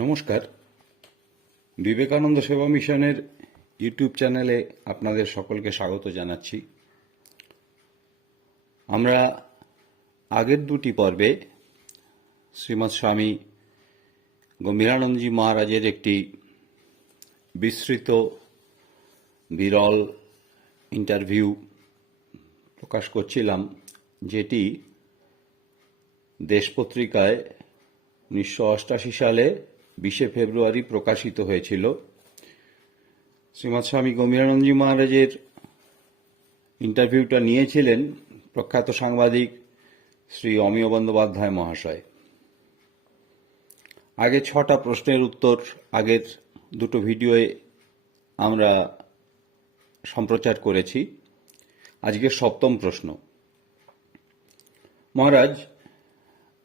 নমস্কার। বিবেকানন্দ সেবা মিশনের ইউটিউব চ্যানেলে আপনাদের সকলকে স্বাগত জানাচ্ছি। আমরা আগের দুটি পর্বে শ্রীমৎ স্বামী গম্ভীরানন্দজি মহারাজের একটি বিস্তৃত, বিরল ইন্টারভিউ প্রকাশ করছিলাম, যেটি দেশ পত্রিকায় উনিশশো সালে বিশে ফেব্রুয়ারি প্রকাশিত হয়েছিল। শ্রীমৎ স্বামী গম্ভীরানন্দজি মহারাজের ইন্টারভিউটা নিয়েছিলেন প্রখ্যাত সাংবাদিক শ্রী অমিয় বন্দ্যোপাধ্যায় মহাশয়। আগে ছটা প্রশ্নের উত্তর, আগের দুটো ভিডিওয়ে আমরা সম্প্রচার করেছি। আজকের সপ্তম প্রশ্ন। মহারাজ,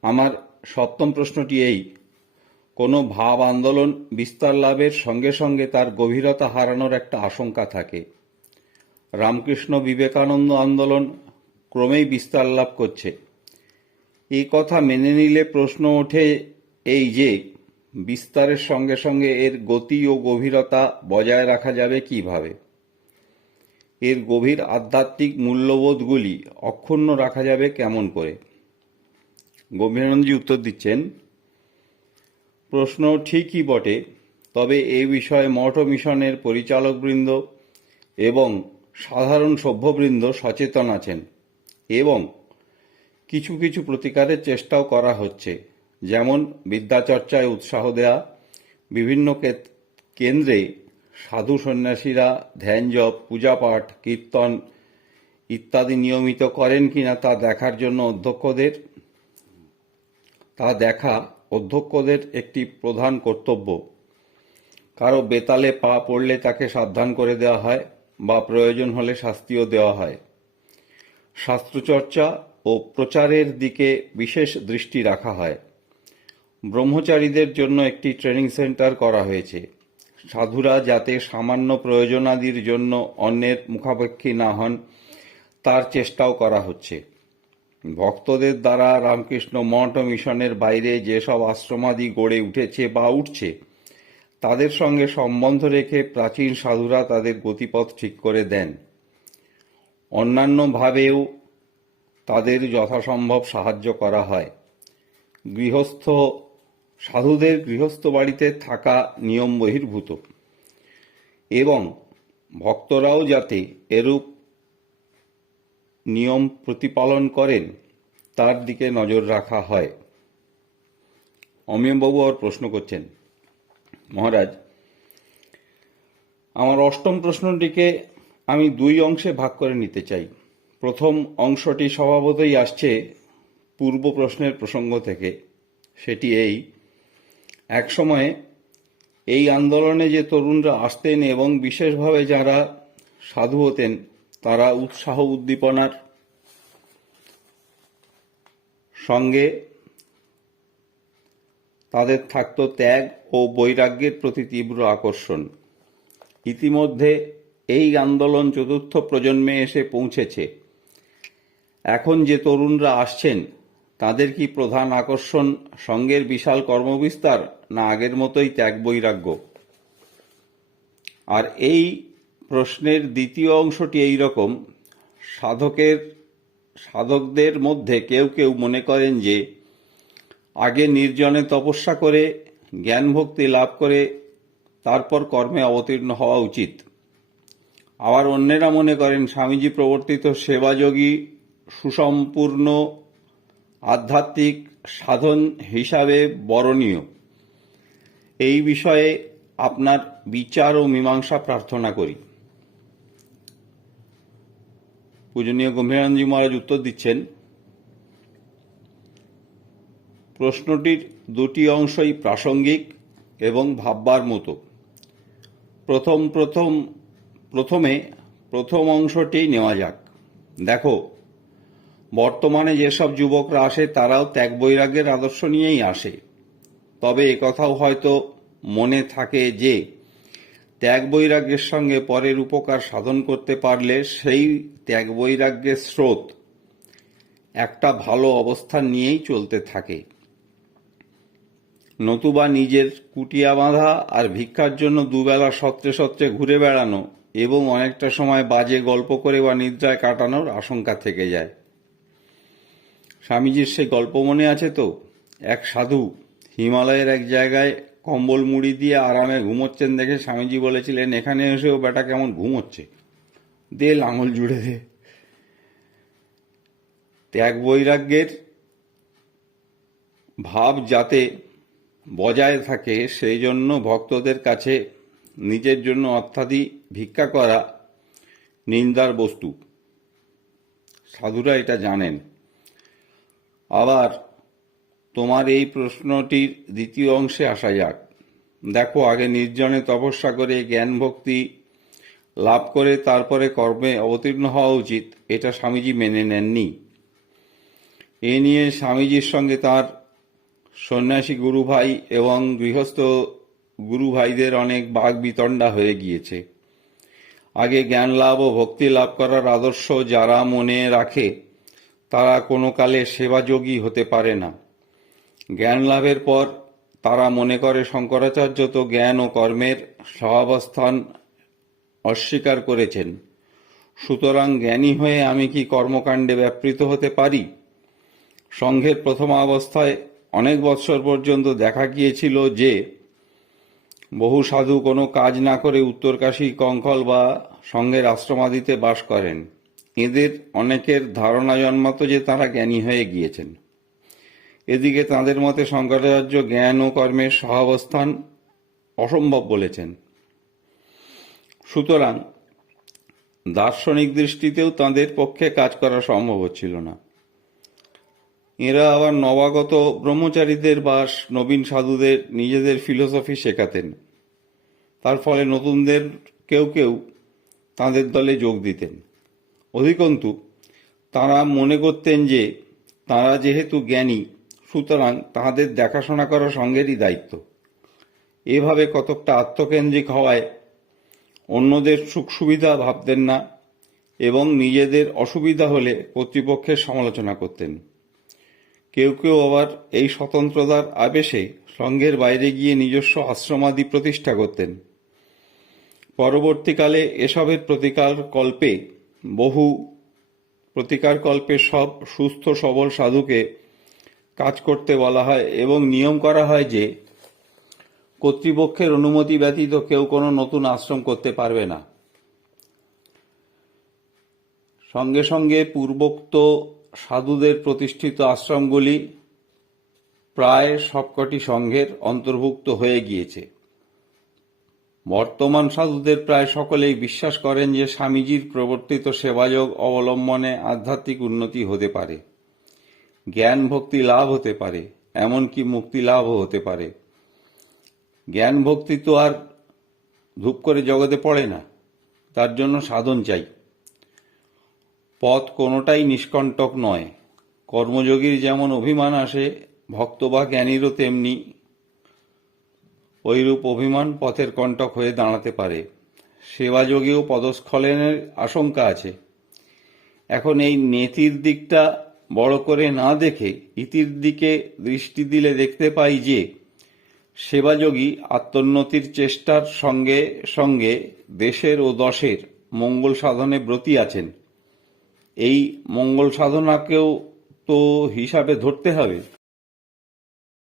আমার সপ্তম প্রশ্নটি এই কোনো ভাব আন্দোলন বিস্তার লাভের সঙ্গে সঙ্গে তার গভীরতা হারানোর একটা আশঙ্কা থাকে। রামকৃষ্ণ বিবেকানন্দ আন্দোলন ক্রমেই বিস্তার লাভ করছে। এই কথা মেনে নিলে প্রশ্ন ওঠে এই যে, বিস্তারের সঙ্গে সঙ্গে এর গতি ও গভীরতা বজায় রাখা যাবে কীভাবে? এর গভীর আধ্যাত্মিক মূল্যবোধগুলি অক্ষুণ্ণ রাখা যাবে কেমন করে? গম্ভীরানন্দজি উত্তর দিচ্ছেন প্রশ্ন ঠিকই বটে, তবে এ বিষয়ে মঠ মিশনের পরিচালকবৃন্দ এবং সাধারণ সভ্যবৃন্দ সচেতন আছেন এবং কিছু কিছু প্রতিকারের চেষ্টাও করা হচ্ছে, যেমন বিদ্যাচর্চায় উৎসাহ দেয়া, বিভিন্ন কেন্দ্রে সাধু সন্ন্যাসীরা ধ্যান জপ পূজাপাঠ কীর্তন ইত্যাদি নিয়মিত করেন কিনা তা দেখার জন্য অধ্যক্ষদের, তা দেখা অধ্যক্ষদের একটি প্রধান কর্তব্য। কারও বেতালে পা পড়লে তাকে সাবধান করে দেওয়া হয় বা প্রয়োজন হলে শাস্তিও দেওয়া হয়। শাস্ত্রচর্চা ও প্রচারের দিকে বিশেষ দৃষ্টি রাখা হয়। ব্রহ্মচারীদের জন্য একটি ট্রেনিং সেন্টার করা হয়েছে। সাধুরা যাতে সামান্য প্রয়োজনাদির জন্য অন্যের মুখাপেক্ষী না হন, তার চেষ্টাও করা হচ্ছে। ভক্তদের দ্বারা রামকৃষ্ণ মঠ মিশনের বাইরে যেসব আশ্রমাদি গড়ে উঠেছে বা উঠছে, তাদের সঙ্গে সম্বন্ধ রেখে প্রাচীন সাধুরা তাদের গতিপথ ঠিক করে দেন। অন্যান্যভাবেও তাদের যথাসম্ভব সাহায্য করা হয়। গৃহস্থ, সাধুদের গৃহস্থ বাড়িতে থাকা নিয়ম বহির্ভূত। এবং ভক্তরাও যাতে এরূপ নিয়ম প্রতিপালন করেন, তার দিকে নজর রাখা হয়। অমিয়বাবু আর প্রশ্ন করছেন, মহারাজ, আমার অষ্টম প্রশ্নটিকে আমি দুই অংশে ভাগ করে নিতে চাই। প্রথম অংশটি স্বভাবতই আসছে পূর্ব প্রশ্নের প্রসঙ্গ থেকে। সেটি এই, এক সময়ে এই আন্দোলনে যে তরুণরা আসতেন এবং বিশেষভাবে যারা সাধু হতেন তারা উৎসাহ উদ্দীপনার সঙ্গে তাদের থাকত ত্যাগ ও বৈরাগ্যের প্রতি তীব্র আকর্ষণ। ইতিমধ্যে এই আন্দোলন চতুর্থ প্রজন্মে এসে পৌঁছেছে। এখন যে তরুণরা আসছেন, তাদের কি প্রধান আকর্ষণ সঙ্গের বিশাল কর্মবিস্তার, না আগের মতোই ত্যাগ বৈরাগ্য? আর এই প্রশ্নের দ্বিতীয় অংশটি এই রকম সাধকের, সাধকদের মধ্যে কেউ কেউ মনে করেন যে, আগে নির্জনে তপস্যা করে জ্ঞান ভক্তি লাভ করে, তারপর কর্মে অবতীর্ণ হওয়া উচিত। আবার অন্যেরা মনে করেন, স্বামীজি প্রবর্তিত সেবাযোগী, সুসম্পূর্ণ, আধ্যাত্মিক সাধন হিসাবে বরণীয়। এই বিষয়ে আপনার বিচার ও মীমাংসা প্রার্থনা করি। পূজনীয় গম্ভীরানন্দজি মহারাজ উত্তর দিচ্ছেন, প্রশ্নটির দুটি অংশই প্রাসঙ্গিক এবং ভাববার মতো। প্রথম প্রথম, প্রথমে প্রথম অংশটি নেওয়া যাক। দেখো, বর্তমানে যেসব যুবকরা আসে তারাও ত্যাগ বৈরাগ্যের আদর্শ নিয়েই আসে। তবে একথাও হয়তো মনে থাকে যে ত্যাগ বৈরাগ্যের সঙ্গে পরের উপকার সাধন করতে পারলে সেই ত্যাগ বৈরাগ্যের স্রোত একটা ভালো অবস্থান নিয়েই চলতে থাকে। নতুবা নিজের কুটিয়া বাঁধা আর ভিক্ষার জন্য দুবেলা সত্রে সত্রে ঘুরে বেড়ানো এবং অনেকটা সময় বাজে গল্প করে বা নিদ্রায় কাটানোর আশঙ্কা থেকে যায়। স্বামীজির সে গল্প মনে আছে তো? এক সাধু হিমালয়ের এক জায়গায় কম্বল মুড়ি দিয়ে আরামে ঘুমোচ্ছেন দেখে স্বামীজি বলেছিলেন, এখানে এসেও বেটা কেমন ঘুমোচ্ছে? দে লাঙল জুড়ে দে। ত্যাগ বৈরাগ্যের ভাব যাতে বজায় থাকে, সেই জন্য ভক্তদের কাছে নিজের জন্য অর্থাৎই ভিক্ষা করা নিন্দার বস্তু। সাধুরা এটা জানেন। আবার তোমার এই প্রশ্নটির দ্বিতীয় অংশে আসা যাক। দেখো, আগে নির্জনে তপস্যা করে জ্ঞান ভক্তি লাভ করে তারপরে কর্মে অবতীর্ণ হওয়া উচিত, এটা স্বামীজি মেনে নেননি। এ নিয়ে স্বামীজির সঙ্গে তার সন্ন্যাসী গুরু ভাই এবং গৃহস্থ গুরু ভাইদের অনেক বাঘ বিতণ্ডা হয়ে গিয়েছে। আগে জ্ঞান লাভ ও ভক্তি লাভ করার আদর্শ যারা মনে রাখে, তারা কোনো কালে সেবাযোগী হতে পারে না। জ্ঞান লাভের পর তারা মনে করে শঙ্করাচার্য তো জ্ঞান ও কর্মের সহাবস্থান অস্বীকার করেছেন। সুতরাং জ্ঞানী হয়ে আমি কি কর্মকাণ্ডে ব্যাপৃত হতে পারি? সংঘের প্রথম অবস্থায় অনেক বৎসর পর্যন্ত দেখা গিয়েছিল যে বহু সাধু কোনো কাজ না করে উত্তরকাশী কঙ্কল বা সংঘের আশ্রমাদিতে বাস করেন। এদের অনেকের ধারণা জন্মাত যে তারা জ্ঞানী হয়ে গিয়েছেন। এদিকে তাঁদের মতে শঙ্করাচার্য জ্ঞান ও কর্মের সহাবস্থান অসম্ভব বলেছেন। সুতরাং দার্শনিক দৃষ্টিতেও তাঁদের পক্ষে কাজ করা সম্ভব হচ্ছিল না। এরা আবার নবাগত ব্রহ্মচারীদের বা নবীন সাধুদের নিজেদের ফিলোসফি শেখাতেন। তার ফলে নতুনদের কেউ কেউ তাঁদের দলে যোগ দিতেন। অধিকন্তু, তারা মনে করতেন যে তারা যেহেতু জ্ঞানী সুতরাং তাহাদের দেখাশোনা করা সঙ্গেরই দায়িত্ব। এভাবে কতকটা আত্মকেন্দ্রিক হওয়ায় অন্যদের সুখ সুবিধা ভাবতেন না এবং নিজেদের অসুবিধা হলে কর্তৃপক্ষের সমালোচনা করতেন। কেউ কেউ আবার এই স্বতন্ত্রতার আবেশে সঙ্ঘের বাইরে গিয়ে নিজস্ব আশ্রমাদি প্রতিষ্ঠা করতেন। পরবর্তীকালে এসবের প্রতিকার কল্পে বহু প্রতিকার কল্পে সব সুস্থ সবল সাধুকে কাজ করতে বলা হয় এবং নিয়ম করা হয় যে কর্তৃপক্ষের অনুমতি ব্যতীত কেউ কোনো নতুন আশ্রম করতে পারবে না। সঙ্গে সঙ্গে পূর্বোক্ত সাধুদের প্রতিষ্ঠিত আশ্রমগুলি প্রায় সবকটি সংঘের অন্তর্ভুক্ত হয়ে গিয়েছে। বর্তমান সাধুদের প্রায় সকলেই বিশ্বাস করেন যে স্বামীজির প্রবর্তিত সেবাযোগ অবলম্বনে আধ্যাত্মিক উন্নতি হতে পারে। জ্ঞান ভক্তি লাভ হতে পারে, এমনকি মুক্তি লাভও হতে পারে। জ্ঞান ভক্তি তো আর ধূপ করে জগতে পড়ে না, তার জন্য সাধন চাই। পথ কোনোটাই নিষ্কণ্টক নয়। কর্মযোগীর যেমন অভিমান আসে, ভক্ত বা জ্ঞানীরও তেমনি ওইরূপ অভিমান পথের কণ্টক হয়ে দাঁড়াতে পারে। সেবাযোগেও পদস্খলনের আশঙ্কা আছে। এখন এই নেতির দিকটা বড় করে না দেখে ইতির দিকে দৃষ্টি দিলে দেখতে পাই যে, সেবাযোগী আত্মোন্নতির চেষ্টার সঙ্গে সঙ্গে দেশের ও দশের মঙ্গল সাধনে ব্রতী আছেন। এই মঙ্গল সাধনাকেও তো হিসাবে ধরতে হবে।